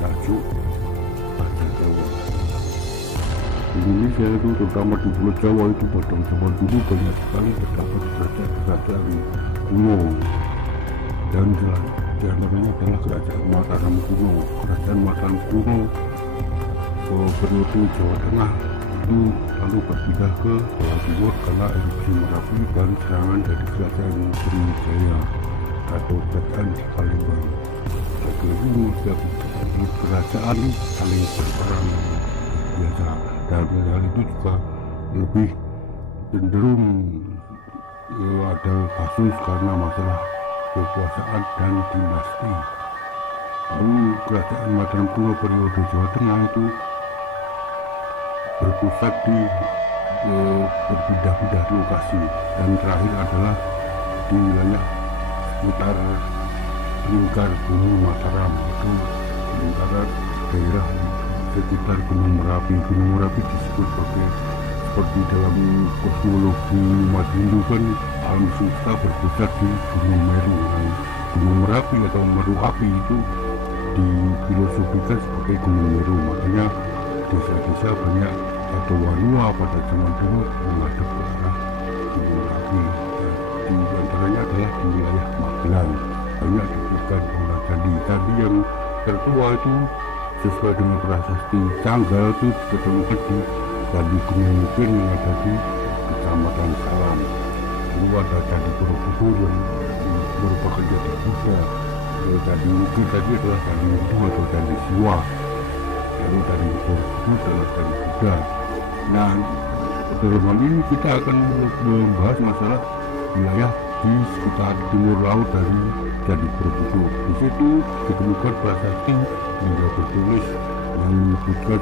tajuk bahasa Jawa. Indonesia itu terutama di Pulau Jawa itu pada zaman dulu banyak sekali terdapat kerajaan-kerajaan kuno, dan di antaranya adalah kerajaan Mataram kuno. Kerajaan Mataram kuno ke periode Jawa Tengah itu lalu berpindah ke Jawa Timur karena erupsi Merapi dan serangan dari kerajaan Sriwijaya atau kerajaan di Palembang. Jadi kerajaan saling berperang biasa, dan hal itu juga lebih cenderung ada kasus karena masalah kekuasaan dan dinasti. Lalu kerajaan Mataram kuno periode Jawa Tengah itu berpusat di berpindah-pindah lokasi, dan terakhir adalah di wilayah sekitar lingkar Gunung Mataram, itu lingkaran daerah sekitar Gunung Merapi. Gunung Merapi disebut seperti dalam kosmologi umat Hindu kan alam semesta berpusat di Gunung Meru. Gunung Merapi atau Meru Api itu difilosofikan sebagai Gunung Meru, makanya desa-desa banyak atau Walua pada zaman dulu menghadap ke arah Gunung Merapi. Di antaranya adalah di wilayah Magelang banyak ditemukan bangunan candi yang tertua itu sesuai dengan prasasti Canggal itu ditemukan di Candi Gunung Mungkin yang ada di Kecamatan Salam. Lalu ada Candi Borobudur yang merupakan jati Buddha. Candi Mungkin tadi adalah Candi Hindu atau Candi Siwa. Lalu Candi Borobudur adalah Candi Buddha. Nah, dalam hal ini kita akan membahas masalah wilayah di sekitar timur laut dari Candi Borobudur. Di situ ditemukan prasasti hingga bertulis yang menyebutkan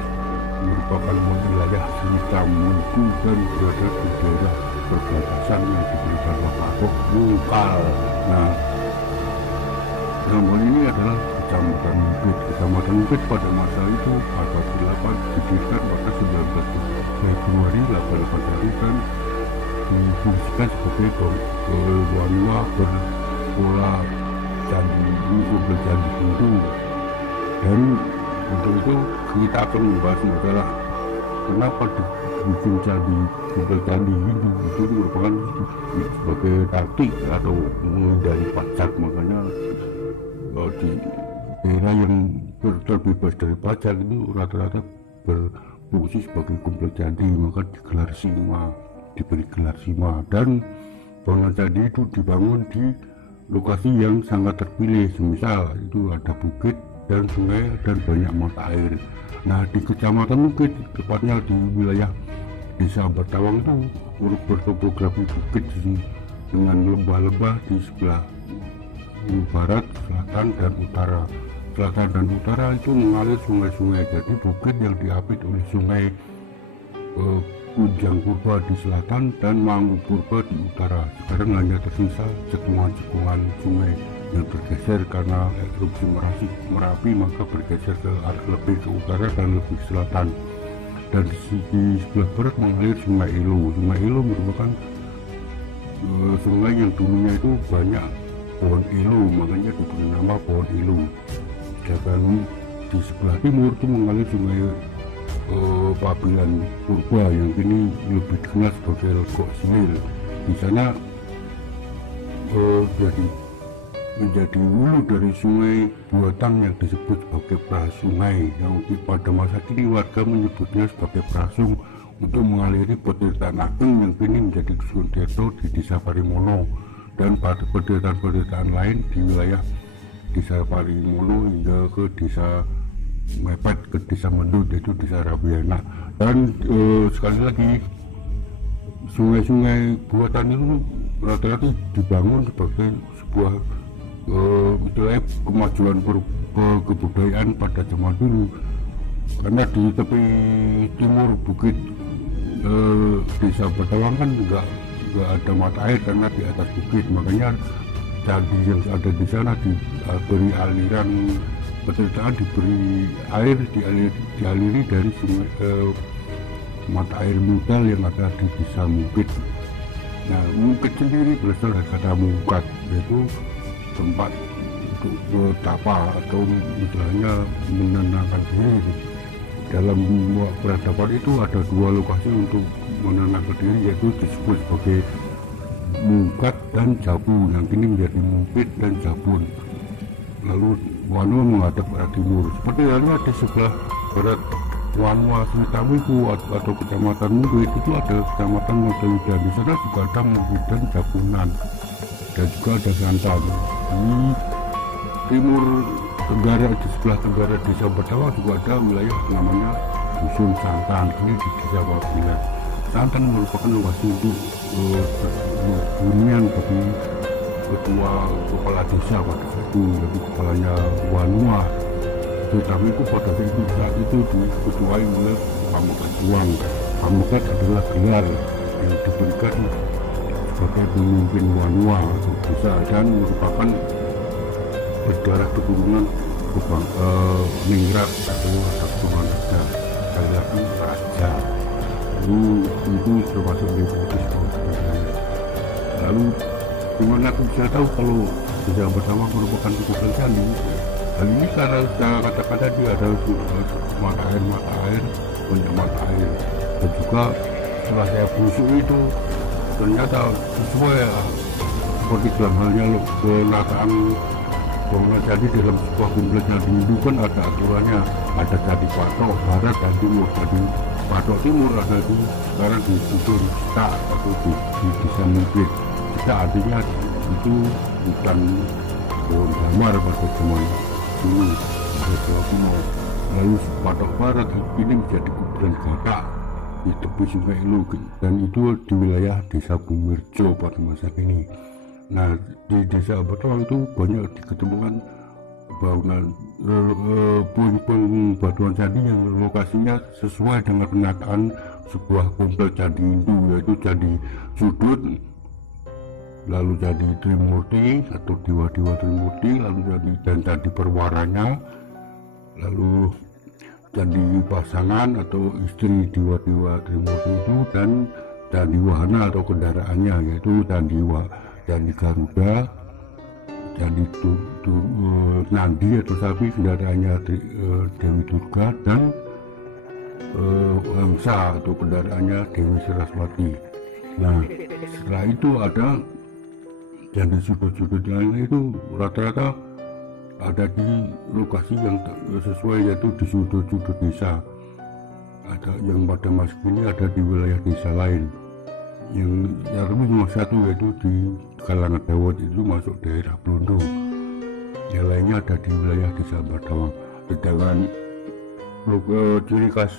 merupakan wilayah Hitam Mungku dan berada di daerah perbatasan yang diberikan nama Mungkal. Nah, dalam hal ini adalah Kecamatan Mungkit. Kecamatan Mungkit pada masa itu abad 8 didirikan pada 19 Februari 1881 dan difungsikan sebagai Walua berpola candi bercandi Hindu. Dan untuk itu kita akan membahas masalah kenapa dibikin candi bercandi Hindu. Itu merupakan sebagai taktik atau menghindari pajak, makanya di daerah yang terbebas dari pajak itu rata-rata berfungsi sebagai komplek candi, maka digelar sima, diberi gelar sima. Dan bangunan candi itu dibangun di lokasi yang sangat terpilih, semisal itu ada bukit dan sungai dan banyak mata air. Nah, di Kecamatan Mungkit, tepatnya di wilayah Desa Bertawang itu bertopografi bukit dengan lembah-lembah di sebelah barat, selatan, dan utara. Selatan dan utara itu mengalir sungai-sungai, jadi bukit yang diapit oleh sungai Kunjang Purba di selatan dan Mangu Purba di utara. Sekarang hanya tersisa cekungan-cekungan sungai yang bergeser karena erupsi Merapi, maka bergeser ke arah lebih ke utara dan lebih selatan. Dan di sebelah barat mengalir Sungai Elo. Sungai Elo merupakan sungai yang dulunya itu banyak pohon elo, makanya diberi nama pohon elo. Sedangkan di sebelah timur itu mengalir Sungai Pabilan Purba yang kini lebih dikenal sebagai Legok Singil. Di sana menjadi hulu dari Sungai Buatang yang disebut sebagai Prasungai, yang pada masa kini warga menyebutnya sebagai Prasung untuk mengaliri penderitaan ageng yang kini menjadi Dusun Tirto di Desa Parimono, dan pada penderitaan lain di wilayah Desa Parimono hingga ke Desa Mepet, ke Desa Mendut, yaitu Desa Rabiana. Dan sekali lagi sungai-sungai buatan itu rata-rata dibangun sebagai sebuah kemajuan kebudayaan pada zaman dulu, karena di tepi timur bukit Desa Bertawang kan juga ada mata air karena di atas bukit, makanya candi yang ada di sana diberi aliran penceritaan, diberi air, dialiri dari sungai mata air Mungkal yang ada di Desa Mungkit. Nah, Mungkit sendiri berasal dari kata mungkat, yaitu tempat untuk bertapa atau misalnya menenangkan diri. Dalam peradaban itu ada dua lokasi untuk menenangkan diri, yaitu disebut sebagai Mungkat dan Jabun. Yang ini menjadi Mungkit dan Jabun. Lalu Wanua menghadap ke arah timur. Seperti halnya di sebelah barat Wanua Sumitamiku atau kecamatan Mungkit, itu ada kecamatan Mojawida. Di sana juga ada Mungkit dan Jabunan, dan juga ada Santan. Di timur tenggara, di sebelah tenggara desa Batawa juga ada wilayah namanya Dusun Santan. Ini di desa Wabila. Santan merupakan lokasi untuk hunian bagi ketua kepala desa pada saat itu, yaitu kepalanya Wanua. Tetapi itu pada saat itu diketuai oleh Pamekat Uang. Pamekat adalah gelar yang diberikan sebagai pemimpin Wanua atau desa, dan merupakan berdarah keturunan Ningrat atau rasa keturunan raja. Sekali lagi raja. Itu termasuk di Bugis. Lalu gimana aku bisa tahu kalau desa Batawa merupakan tujuan candi? Hal ini karena secara kata-kata dia ada mata air, banyak mata air, dan juga setelah saya busuk itu ternyata sesuai seperti dalam halnya penataan bangunan candi dalam sebuah kompleks candi Hindu kan ada aturannya, ada candi patok barat dan timur. Candi patok timur ada di sekarang di Dusun Cita atau di desa Mungkit. Cita artinya itu hutan pohon damar pada zaman dulu pada Jawa Kuno. Lalu patok barat ini menjadi kuburan Gatak di tepi Sungai Ilu, dan itu di wilayah desa Bumirjo pada masa kini. Nah, di desa Batawa itu banyak diketemukan bangunan puing-puing batuan candi yang lokasinya sesuai dengan penataan sebuah kompleks candi Hindu, yaitu Candi Sudut, lalu Candi Trimurti atau Dewa-Dewa Trimurti, lalu Candi Perwaranya, lalu Candi Pasangan atau istri Dewa-Dewa Trimurti itu, dan Candi Wahana atau kendaraannya, yaitu Candi Garuda, Candi Nandi atau sapi kendaraannya Dewi Durga, dan Angsa atau kendaraannya Dewi Saraswati. Nah, setelah itu ada candi sudut-sudut lainnya, itu rata-rata ada di lokasi yang sesuai, yaitu di sudut-sudut desa. Ada yang pada masa kini ada di wilayah desa lain. Yang cuma satu, yaitu di Kalangan Dawet, itu masuk daerah Blondo. Yang lainnya ada di wilayah desa Batawa. Sedangkan ciri khas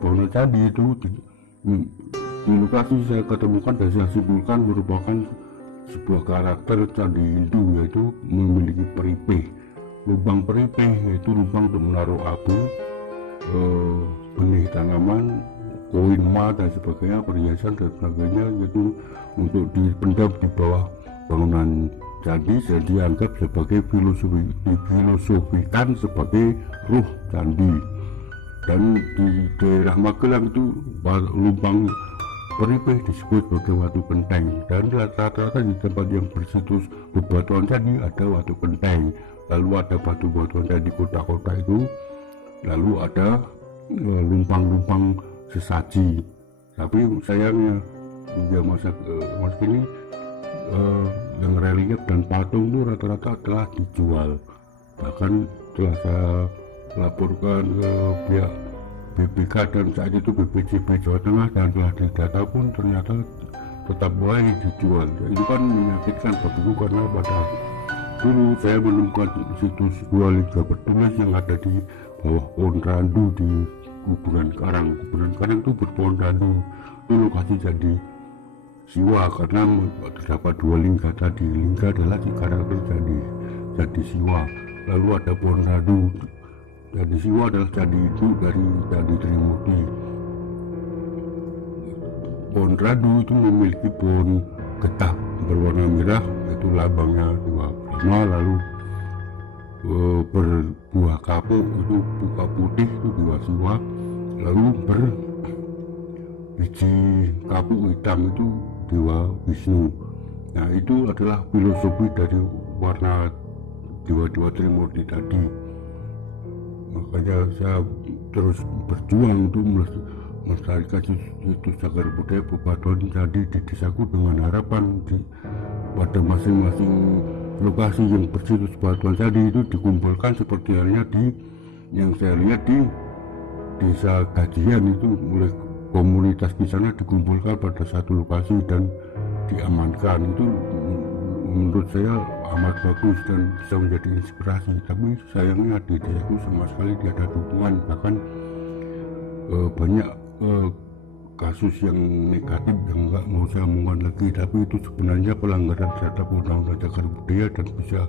bangunan candi itu di lokasi saya ketemukan dan saya simpulkan merupakan sebuah karakter candi Hindu, yaitu memiliki peripeh. Lubang peripeh yaitu lubang untuk menaruh abu, benih tanaman, koin emas dan sebagainya, perhiasan dan sebagainya, yaitu untuk dipendam di bawah bangunan candi, dan dianggap sebagai filosofikan sebagai ruh candi. Dan di daerah Magelang itu lubang peripeh disebut sebagai watu genteng, dan rata-rata di tempat yang bersitus bebatuan candi ada watu genteng. Lalu ada batu-batuan candi kota-kota itu, lalu ada lumpang-lumpang sesaji. Tapi sayangnya hingga masa kini yang relief dan patung itu rata-rata telah dijual. Bahkan telah saya laporkan ke pihak BPK dan saat itu BPJB Jawa Tengah, dan telah didata pun ternyata tetap boleh dijual. Itu kan menyakitkan bagiku, karena pada dulu saya menemukan situs gua liga bertulis yang ada di bawah pohon randu di kuburan karang. Kuburan karang itu berpohon randu. Itu lokasi jadi Siwa, karena terdapat dua lingga tadi. Lingga adalah si karakter jadi Siwa. Lalu ada pohon randu. Jadi Siwa adalah candi itu dari Candi Trimurti. Pohon randu itu memiliki pohon getah berwarna merah, yaitu lambangnya Dewa Brahma. Lalu berbuah kapuk itu buka putih, itu Dewa Siwa. Lalu berbiji kapuk hitam itu Dewa Wisnu. Nah, itu adalah filosofi dari warna Dewa-Dewa Trimurti tadi. Makanya saya terus berjuang untuk melestarikan situs cagar budaya bebatuan tadi di desaku, dengan harapan pada masing-masing lokasi yang bersitus bebatuan tadi itu dikumpulkan seperti halnya yang saya lihat di desa Gajian itu, oleh komunitas di sana dikumpulkan pada satu lokasi dan diamankan. Itu menurut saya amat bagus dan bisa menjadi inspirasi. Tapi sayangnya di desaku sama sekali tidak ada dukungan, bahkan banyak kasus yang negatif yang nggak mau saya omongkan lagi, tapi itu sebenarnya pelanggaran terhadap undang-undang cagar budaya dan bisa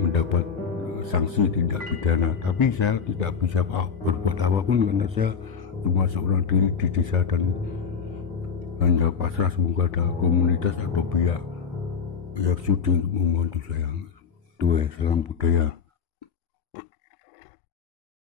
mendapat sanksi tindak pidana. Tapi saya tidak bisa berbuat apapun karena saya cuma seorang diri di desa dan hanya pasrah semoga ada komunitas atau pihak yang sudi membantu saya. Salam budaya.